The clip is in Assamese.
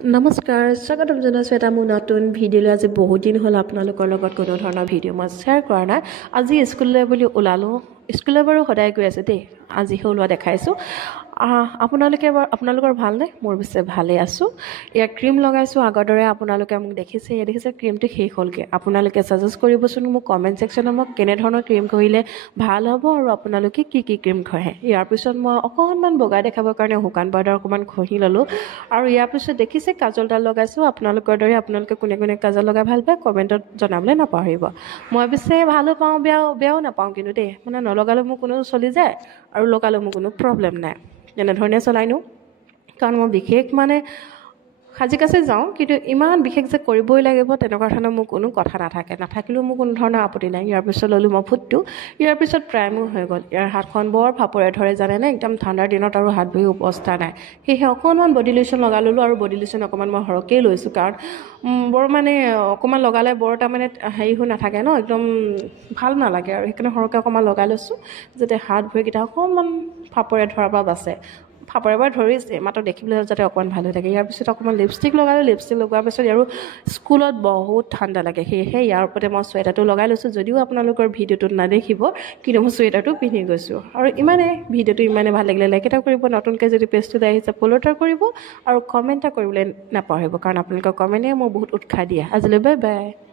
নমস্কাৰ স্বাগতম জনাইছোঁ এটা মোৰ নতুন ভিডিঅ'লৈ আজি বহুত দিন হ'ল আপোনালোকৰ লগত কোনো ধৰণৰ ভিডিঅ' মই শ্বেয়াৰ কৰা নাই আজি স্কুললৈ বুলি ওলালোঁ স্কুললৈ বাৰু সদায় গৈ আছে দেই আজিহে ওলোৱা দেখাইছোঁ আপোনালোকৰ ভালনে মোৰ পিছে ভালেই আছোঁ এয়া ক্ৰীম লগাইছোঁ আগৰ দৰে আপোনালোকে মোক দেখিছে ক্ৰীমটো শেষ হ'লগৈ আপোনালোকে ছাজেষ্ট কৰিবচোন মোক কমেণ্ট ছেকশ্যনত মোক কেনেধৰণৰ ক্ৰীম ঘঁহিলে ভাল হ'ব আৰু আপোনালোকে কি ক্ৰীম ঘঁহে ইয়াৰ পিছত মই অকণমান বগা দেখাবৰ কাৰণে শুকান পাউডাৰ অকণমান ঘঁহি ল'লোঁ আৰু ইয়াৰ পিছত দেখিছে কাজলডাল লগাইছোঁ আপোনালোকৰ দৰে আপোনালোকে কোনে কোনে কাজল লগাই ভাল পায় কমেণ্টত জনাবলৈ নাপাহৰিব মই পিছে ভালো পাওঁ বেয়াও নাপাওঁ কিন্তু দেই মানে নলগালেও মোৰ কোনো চলি যায় আৰু লগালেও মোৰ কোনো প্ৰব্লেম নাই এনেধৰণে চলাই নিওঁ কাৰণ মই বিশেষ মানে সাজি কাচি যাওঁ কিন্তু ইমান বিশেষ যে কৰিবই লাগিব তেনেকুৱা ধৰণৰ মোৰ কোনো কথা নাথাকিলেও মোৰ কোনো ধৰণৰ আপত্তি নাই ইয়াৰ পিছত ল'লোঁ মই ফুটটো ইয়াৰ পিছত প্ৰাইমো হৈ গ'ল ইয়াৰ হাতখন বৰ ফাপৰে ধৰে জানেনে একদম ঠাণ্ডাৰ দিনত আৰু হাত ভৰি অৱস্থা নাই সেয়েহে অকণমান বডি লোশ্যন লগাই ল'লোঁ আৰু বডি লোশ্যন অকণমান মই সৰহকৈয়ে লৈছোঁ কাৰণ বৰ মানে অকণমান লগালে বৰ তাৰমানে হেৰি হৈ নাথাকে ন একদম ভাল নালাগে আৰু সেইকাৰণে সৰহকৈ অকণমান লগাই লৈছোঁ যাতে হাত ভৰিকেইটা অকণমান ফাপৰে ধৰাৰ পৰা বাচে ফাপৰে পৰা ধৰিছে মাত্ৰ দেখিবলৈ যাতে অকণমান ভাল হৈ থাকে ইয়াৰ পিছত অকণমান লিপষ্টিক লগালোঁ লিপষ্টিক লগোৱাৰ পিছত আৰু স্কুলত বহুত ঠাণ্ডা লাগে সেয়েহে ইয়াৰ ওপৰতে মই চুৱেটাৰটো লগাই লৈছোঁ যদিও আপোনালোকৰ ভিডিঅ'টোত নেদেখিব কিন্তু মই চুৱেটাৰটো পিন্ধি গৈছোঁ আৰু ভিডিঅ'টো ইমানে ভাল লাগিলে লাইক এটা কৰিব নতুনকৈ যদি পেজটোলৈ আহিছে ফ'ল' এটা কৰিব আৰু কমেণ্ট এটা কৰিবলৈ নাপাহৰিব কাৰণ আপোনালোকৰ কমেণ্টে মোক বহুত উৎসাহ দিয়ে আজিলৈ বাই বাই